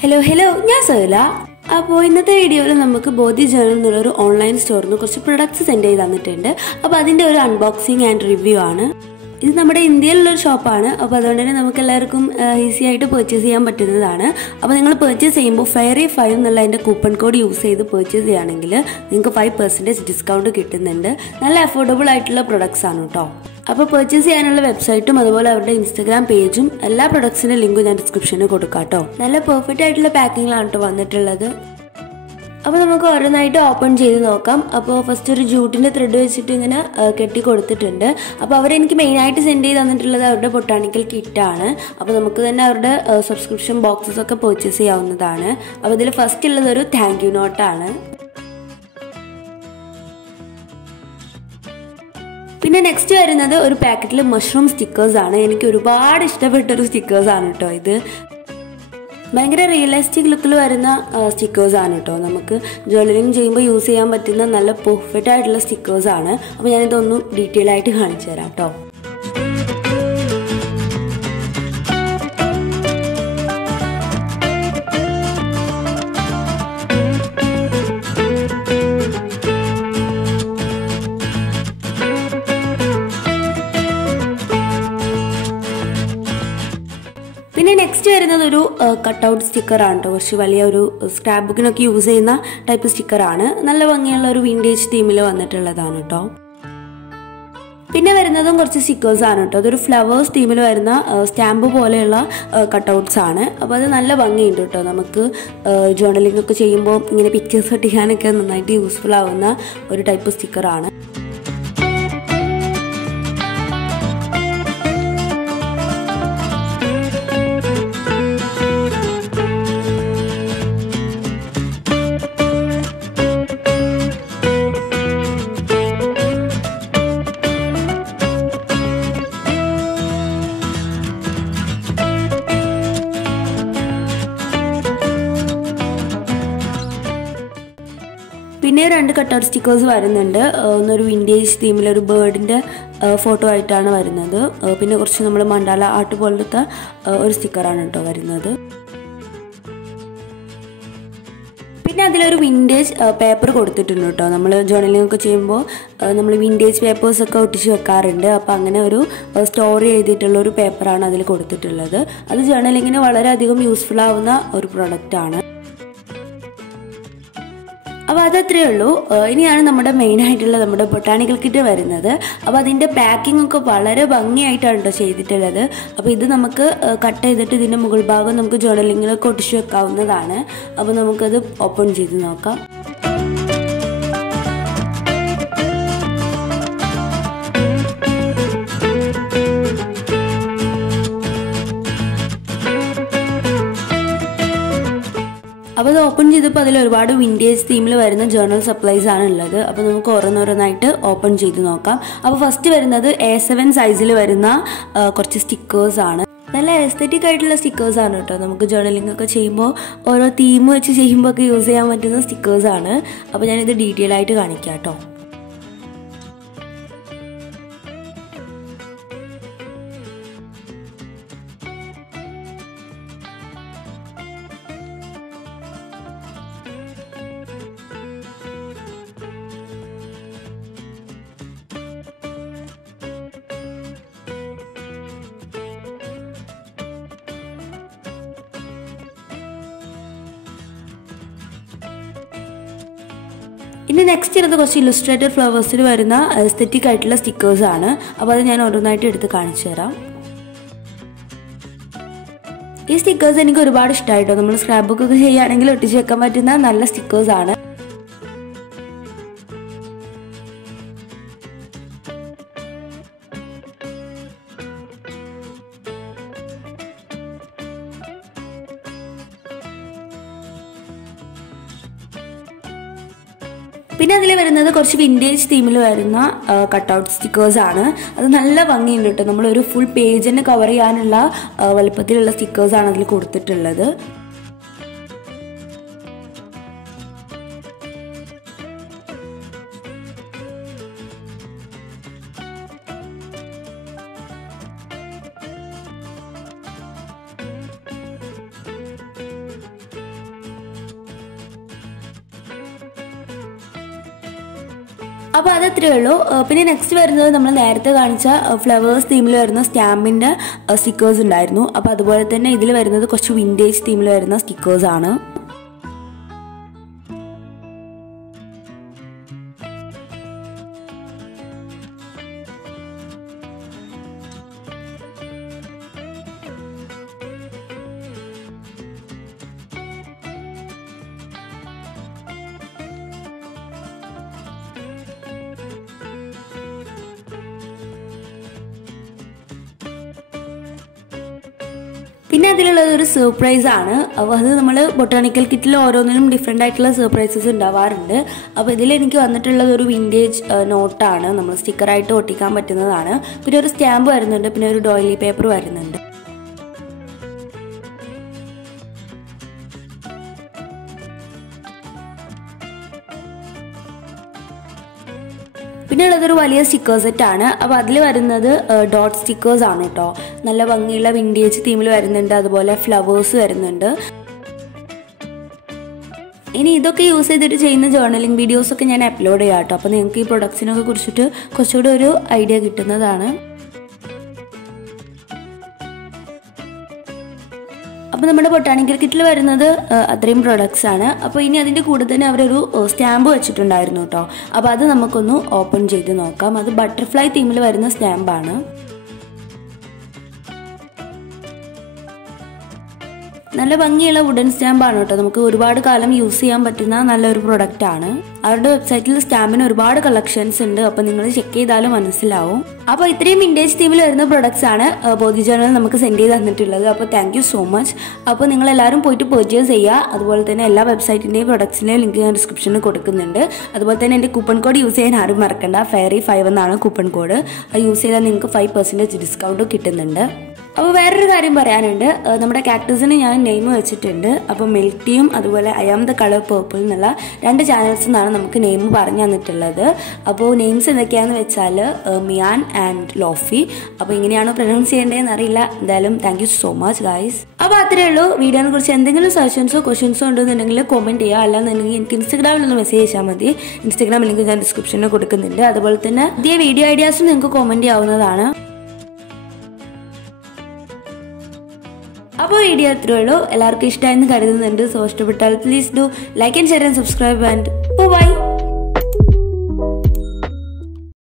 Hello, ഞാൻ സഹല. അപ്പോൾ ഇന്നത്തെ വീഡിയോയിൽ നമുക്ക് ബോധി ജേർണൽ എന്നുള്ളൊരു ഓൺലൈൻ സ്റ്റോറിൽ നിന്ന് കുറച്ച് പ്രൊഡക്ട്സ് സെൻഡ് ചെയ്ത് തന്നിട്ടുണ്ട്. അപ്പോൾ അതിൻ്റെ ഒരു അൺബോക്സിങ് ആൻഡ് റിവ്യൂ ആണ്. ഇത് നമ്മുടെ ഇന്ത്യയിലുള്ളൊരു ഷോപ്പാണ്. അപ്പോൾ അതുകൊണ്ട് തന്നെ നമുക്ക് എല്ലാവർക്കും ഈസി ആയിട്ട് പർച്ചേസ് ചെയ്യാൻ പറ്റുന്നതാണ്. അപ്പോൾ നിങ്ങൾ പർച്ചേസ് ചെയ്യുമ്പോൾ ഫെയറി 5 എന്നുള്ള അതിൻ്റെ കൂപ്പൺ കോഡ് യൂസ് ചെയ്ത് പർച്ചേസ് ചെയ്യുകയാണെങ്കിൽ നിങ്ങൾക്ക് 5% ഡിസ്കൗണ്ട് കിട്ടുന്നുണ്ട്. നല്ല അഫോർഡബിൾ ആയിട്ടുള്ള പ്രൊഡക്ട്സ് ആണ് കേട്ടോ. അപ്പോൾ പർച്ചേസ് ചെയ്യാനുള്ള വെബ്സൈറ്റും അതുപോലെ അവരുടെ ഇൻസ്റ്റാഗ്രാം പേജും എല്ലാ പ്രൊഡക്ട്സിൻ്റെ ലിങ്കും ഞാൻ ഡിസ്ക്രിപ്ഷനിൽ കൊടുക്കാം കേട്ടോ. നല്ല പെർഫെക്റ്റ് ആയിട്ടുള്ള പാക്കിങ്ങിലാണ് കേട്ടോ വന്നിട്ടുള്ളത്. അപ്പോൾ നമുക്ക് ഓരോന്നായിട്ട് ഓപ്പൺ ചെയ്ത് നോക്കാം. അപ്പോൾ ഫസ്റ്റ് ഒരു ജൂട്ടിൻ്റെ ത്രെഡ് വെച്ചിട്ട് ഇങ്ങനെ കെട്ടി കൊടുത്തിട്ടുണ്ട്. അപ്പോൾ അവരെനിക്ക് മെയിനായിട്ട് സെൻഡ് ചെയ്ത് തന്നിട്ടുള്ളത് അവരുടെ ബൊട്ടാണിക്കൽ കിറ്റാണ്. അപ്പോൾ നമുക്ക് തന്നെ അവരുടെ സബ്സ്ക്രിപ്ഷൻ ബോക്സസ് ഒക്കെ പർച്ചേസ് ചെയ്യാവുന്നതാണ്. അപ്പോൾ ഇതിൽ ഫസ്റ്റ് ഉള്ളത് ഒരു താങ്ക് യു നോട്ടാണ്. പിന്നെ നെക്സ്റ്റ് വരുന്നത് ഒരു പാക്കറ്റിൽ മഷ്റൂം സ്റ്റിക്കേഴ്സ് ആണ്. എനിക്ക് ഒരുപാട് ഇഷ്ടപ്പെട്ടൊരു സ്റ്റിക്കേഴ്സ് ആണ് കേട്ടോ. ഇത് ഭയങ്കര റിയലിസ്റ്റിക് ലുക്കിൽ വരുന്ന സ്റ്റിക്കേഴ്സ് ആണ് കേട്ടോ. നമുക്ക് ജ്വല്ലറിങ് ചെയ്യുമ്പോൾ യൂസ് ചെയ്യാൻ പറ്റുന്ന നല്ല പെർഫെക്റ്റ് ആയിട്ടുള്ള സ്റ്റിക്കേഴ്സ് ആണ്. അപ്പോൾ ഞാനിതൊന്നും ഡീറ്റെയിൽ ആയിട്ട് കാണിച്ചു തരാം കേട്ടോ. പിന്നെ നെക്സ്റ്റ് വരുന്നത് ഒരു കട്ടൗട്ട് സ്റ്റിക്കറാണ് കേട്ടോ. കുറച്ച് വലിയ ഒരു സ്ക്രാപ്പ് ബുക്കിനൊക്കെ യൂസ് ചെയ്യുന്ന ടൈപ്പ് സ്റ്റിക്കറാണ്. നല്ല ഭംഗിയുള്ള ഒരു വിൻറ്റേജ് തീമിൽ വന്നിട്ടുള്ളതാണ് കേട്ടോ. പിന്നെ വരുന്നതും കുറച്ച് സ്റ്റിക്കേഴ്സ് ആണ് കേട്ടോ. അതൊരു ഫ്ലവേഴ്സ് തീമിൽ വരുന്ന സ്റ്റാമ്പ് പോലെയുള്ള കട്ടൗട്ട്സ് ആണ്. അപ്പോൾ അത് നല്ല ഭംഗിയുണ്ട് കേട്ടോ. നമുക്ക് ജേർണലിംഗ് ഒക്കെ ചെയ്യുമ്പോൾ ഇങ്ങനെ പിക്ചേഴ്സ് ഒട്ടിക്കാനൊക്കെ നന്നായിട്ട് യൂസ്ഫുൾ ആവുന്ന ഒരു ടൈപ്പ് സ്റ്റിക്കറാണ്. പിന്നെ 2 കട്ടൗട്ട് സ്റ്റിക്കേഴ്സ് വരുന്നുണ്ട്. ഒന്നൊരു വിൻറ്റേജ് തീമിലൊരു ബേർഡിൻ്റെ ഫോട്ടോ ആയിട്ടാണ് വരുന്നത്. പിന്നെ കുറച്ച് നമ്മൾ മണ്ടാല ആർട്ട് പോലത്തെ ഒരു സ്റ്റിക്കറാണ് കേട്ടോ വരുന്നത്. പിന്നെ അതിലൊരു വിൻറ്റേജ് പേപ്പർ കൊടുത്തിട്ടുണ്ട് കേട്ടോ. നമ്മൾ ജേർണലിംഗ് ഒക്കെ ചെയ്യുമ്പോൾ നമ്മൾ വിൻറ്റേജ് പേപ്പേഴ്സൊക്കെ ഒട്ടിച്ച് വെക്കാറുണ്ട്. അപ്പോൾ അങ്ങനെ ഒരു സ്റ്റോറി എഴുതിയിട്ടുള്ള ഒരു പേപ്പറാണ് അതിൽ കൊടുത്തിട്ടുള്ളത്. അത് ജേർണലിങ്ങിന് വളരെയധികം യൂസ്ഫുൾ ആവുന്ന ഒരു പ്രൊഡക്റ്റാണ്. അപ്പോൾ അതത്രയേ ഉള്ളൂ. ഇനിയാണ് നമ്മുടെ മെയിനായിട്ടുള്ള നമ്മുടെ ബൊട്ടാണിക്കൽ കിറ്റ് വരുന്നത്. അപ്പോൾ അതിൻ്റെ പാക്കിംഗ് ഒക്കെ വളരെ ഭംഗിയായിട്ടാണ് കേട്ടോ ചെയ്തിട്ടുള്ളത്. അപ്പോൾ ഇത് നമുക്ക് കട്ട് ചെയ്തിട്ട് ഇതിൻ്റെ മുകൾ ഭാഗം നമുക്ക് ജേർണലിങ്ങിലൊക്കെ ഒട്ടിച്ച് വെക്കാവുന്നതാണ്. അപ്പോൾ നമുക്കത് ഓപ്പൺ ചെയ്ത് നോക്കാം. അപ്പോൾ അത് ഓപ്പൺ ചെയ്തപ്പോൾ അതിൽ ഒരുപാട് വിൻറ്റേജ് തീമിൽ വരുന്ന ജേർണൽ സപ്ലൈസ് ആണ് ഉള്ളത്. അപ്പോൾ നമുക്ക് ഓരോന്നോരോന്നായിട്ട് ഓപ്പൺ ചെയ്ത് നോക്കാം. അപ്പോൾ ഫസ്റ്റ് വരുന്നത് A7 സൈസിൽ വരുന്ന കുറച്ച് സ്റ്റിക്കേഴ്സ് ആണ്. നല്ല എസ്തെറ്റിക് ആയിട്ടുള്ള സ്റ്റിക്കേഴ്സ് ആണ് കേട്ടോ. നമുക്ക് ജേർണലിംഗ് ഒക്കെ ചെയ്യുമ്പോൾ ഓരോ തീം വെച്ച് ചെയ്യുമ്പോൾ ഒക്കെ യൂസ് ചെയ്യാൻ പറ്റുന്ന സ്റ്റിക്കേഴ്സ് ആണ്. അപ്പോൾ ഞാനിത് ഡീറ്റെയിൽ ആയിട്ട് കാണിക്കാം കേട്ടോ. ഇനി നെക്സ്റ്റ് ഇരുന്നത് കുറച്ച് ഇല്ലുസ്ട്രേറ്റഡ് ഫ്ലവേഴ്സിൽ വരുന്ന എസ്തെറ്റിക് ആയിട്ടുള്ള സ്റ്റിക്കേഴ്സ് ആണ്. അപ്പോൾ അത് ഞാൻ ഓരോന്നായിട്ട് എടുത്ത് കാണിച്ചു തരാം. ഈ സ്റ്റിക്കേഴ്സ് എനിക്ക് ഒരുപാട് ഇഷ്ടമായിട്ടോ. നമ്മൾ സ്ക്രാപ്പ് ബുക്ക് ഒക്കെ ചെയ്യുകയാണെങ്കിൽ ഒട്ടിച്ച് വെക്കാൻ പറ്റുന്ന നല്ല സ്റ്റിക്കേഴ്സ് ആണ്. പിന്നെ അതിൽ വരുന്നത് കുറച്ച് വിൻറ്റേജ് തീമിൽ വരുന്ന കട്ടൗട്ട് സ്റ്റിക്കേഴ്സ് ആണ്. അത് നല്ല ഭംഗിയുണ്ട് കേട്ടോ. നമ്മളൊരു ഫുൾ പേജ് തന്നെ കവർ ചെയ്യാനുള്ള വലുപ്പത്തിലുള്ള സ്റ്റിക്കേഴ്സാണ് അതിൽ കൊടുത്തിട്ടുള്ളത്. അപ്പോൾ അതത്രേ ഉള്ളൂ. പിന്നെ നെക്സ്റ്റ് വരുന്നത് നമ്മൾ നേരത്തെ കാണിച്ച ഫ്ലവേഴ്സ് തീമിൽ വരുന്ന സ്റ്റാമ്പിൻ്റെ സ്റ്റിക്കേഴ്സ് ഉണ്ടായിരുന്നു. അപ്പോൾ അതുപോലെ തന്നെ ഇതിൽ വരുന്നത് കുറച്ച് വിൻറ്റേജ് തീമിൽ വരുന്ന സ്റ്റിക്കേഴ്സാണ്. പിന്നെ അതിലുള്ളത് ഒരു സർപ്രൈസ് ആണ്. അപ്പോൾ അത് നമ്മൾ ബൊട്ടാണിക്കൽ കിറ്റിൽ ഓരോന്നിനും ഡിഫറെൻ്റ് ആയിട്ടുള്ള സർപ്രൈസസ് ഉണ്ടാവാറുണ്ട്. അപ്പോൾ ഇതിൽ എനിക്ക് വന്നിട്ടുള്ളത് ഒരു വിൻറ്റേജ് നോട്ടാണ്, നമ്മൾ സ്റ്റിക്കറായിട്ട് ഒട്ടിക്കാൻ പറ്റുന്നതാണ്. പിന്നെ ഒരു സ്റ്റാമ്പ് വരുന്നുണ്ട്, പിന്നെ ഒരു ഡോയിലി പേപ്പർ വരുന്നുണ്ട്. പിന്നെ ഉള്ളതൊരു വലിയ സ്റ്റിക്കേഴ്സ് സെറ്റാണ്. അപ്പോൾ അതിൽ വരുന്നത് ഡോട്ട് സ്റ്റിക്കേഴ്സ് ആണ് കേട്ടോ. നല്ല ഭംഗിയുള്ള വിൻറ്റേജ് തീമിൽ വരുന്നുണ്ട്, അതുപോലെ ഫ്ലവേഴ്സ് വരുന്നുണ്ട്. ഇനി ഇതൊക്കെ യൂസ് ചെയ്തിട്ട് ചെയ്യുന്ന ജേർണലിംഗ് വീഡിയോസൊക്കെ ഞാൻ അപ്ലോഡ് ചെയ്യാം കേട്ടോ. അപ്പോൾ നിങ്ങൾക്ക് ഈ പ്രൊഡക്ട്സിനൊക്കെ കുറിച്ചിട്ട് കുറച്ചുകൂടി ഒരു ഐഡിയ കിട്ടുന്നതാണ്. അപ്പോൾ നമ്മുടെ ബൊട്ടാണിക്കൽ കിറ്റിൽ വരുന്നത് അത്രയും പ്രൊഡക്ട്സ് ആണ്. അപ്പോൾ ഇനി അതിൻ്റെ കൂടെ തന്നെ അവരൊരു സ്റ്റാമ്പ് വെച്ചിട്ടുണ്ടായിരുന്നു കേട്ടോ. അപ്പോൾ അത് നമുക്കൊന്ന് ഓപ്പൺ ചെയ്ത് നോക്കാം. അത് ബട്ടർഫ്ലൈ തീമിൽ വരുന്ന സ്റ്റാമ്പാണ്. നല്ല ഭംഗിയുള്ള വുഡൻ സ്റ്റാമ്പാണ് കേട്ടോ. നമുക്ക് ഒരുപാട് കാലം യൂസ് ചെയ്യാൻ പറ്റുന്ന നല്ലൊരു പ്രൊഡക്റ്റ് ആണ്. അവരുടെ വെബ്സൈറ്റിൽ സ്റ്റാമ്പിന് ഒരുപാട് കളക്ഷൻസ് ഉണ്ട്. അപ്പോൾ നിങ്ങൾ ചെക്ക് ചെയ്താലും മനസ്സിലാവും. അപ്പോൾ ഇത്രയും വിൻറ്റേജ് തീമിൽ വരുന്ന പ്രൊഡക്ട്സ് ആണ് ബോധി ജേർണൽ നമുക്ക് സെൻഡ് ചെയ്ത് തന്നിട്ടുള്ളത്. അപ്പോൾ താങ്ക് യു സോ മച്ച്. അപ്പോൾ നിങ്ങൾ എല്ലാവരും പോയിട്ട് പർച്ചേസ് ചെയ്യുക. അതുപോലെ തന്നെ എല്ലാ വെബ്സൈറ്റിൻ്റെയും പ്രൊഡക്ട്സിൻ്റെയും ലിങ്ക് ഞാൻ ഡിസ്ക്രിപ്ഷനിൽ കൊടുക്കുന്നുണ്ട്. അതുപോലെ തന്നെ എൻ്റെ കൂപ്പൺ കോഡ് യൂസ് ചെയ്യാൻ ആരും മറക്കണ്ട. ഫെയറി5 എന്നാണ് കൂപ്പൺ കോഡ്. അത് യൂസ് ചെയ്താൽ നിങ്ങൾക്ക് 5% ഡിസ്കൗണ്ട് കിട്ടുന്നുണ്ട്. അപ്പോൾ വേറൊരു കാര്യം പറയാനുണ്ട്. നമ്മുടെ കാക്ടസിന് ഞാൻ നെയിം വെച്ചിട്ടുണ്ട്. അപ്പോൾ മിൽക്ക് ടീയും അതുപോലെ I am the colour purple എന്നുള്ള 2 ചാനൽസിൽ നിന്നാണ് നമുക്ക് നെയിം പറഞ്ഞു തന്നിട്ടുള്ളത്. അപ്പോൾ നെയിംസ് എന്തൊക്കെയാണെന്ന് വെച്ചാൽ മിയാൻ ആൻഡ് ലോഫി. അപ്പോൾ ഇങ്ങനെയാണോ പ്രൊനൗൺസ് ചെയ്യേണ്ടതെന്ന് അറിയില്ല. എന്തായാലും thank you so much guys. അപ്പോൾ അത്രയേ ഉള്ളൂ. വീഡിയോനെ കുറിച്ച് എന്തെങ്കിലും സജഷൻസോ ക്വസ്റ്റ്യൻസോ ഉണ്ടെന്നുണ്ടെങ്കിൽ കമൻറ്റ് ചെയ്യുക. അല്ലാന്നുണ്ടെങ്കിൽ എനിക്ക് ഇൻസ്റ്റാഗ്രാമിൽ ഒന്ന് മെസ്സേജ് ചെയ്താൽ മതി. ഇൻസ്റ്റാഗ്രാം ലിങ്ക് ഞാൻ ഡിസ്ക്രിപ്ഷനിൽ കൊടുക്കുന്നുണ്ട്. അതുപോലെ തന്നെ പുതിയ വീഡിയോ ഐഡിയാസും നിങ്ങൾക്ക് കമൻറ്റ് ചെയ്യാവുന്നതാണ്. അപ്പോൾ വീഡിയോ അത്രേ ഉള്ളൂ. എല്ലാവർക്കും ഇഷ്ടമായെന്ന് കരുതുന്നുണ്ട്. സോ ഇഷ്ടപ്പെട്ടാൽ please do like and share and subscribe and by.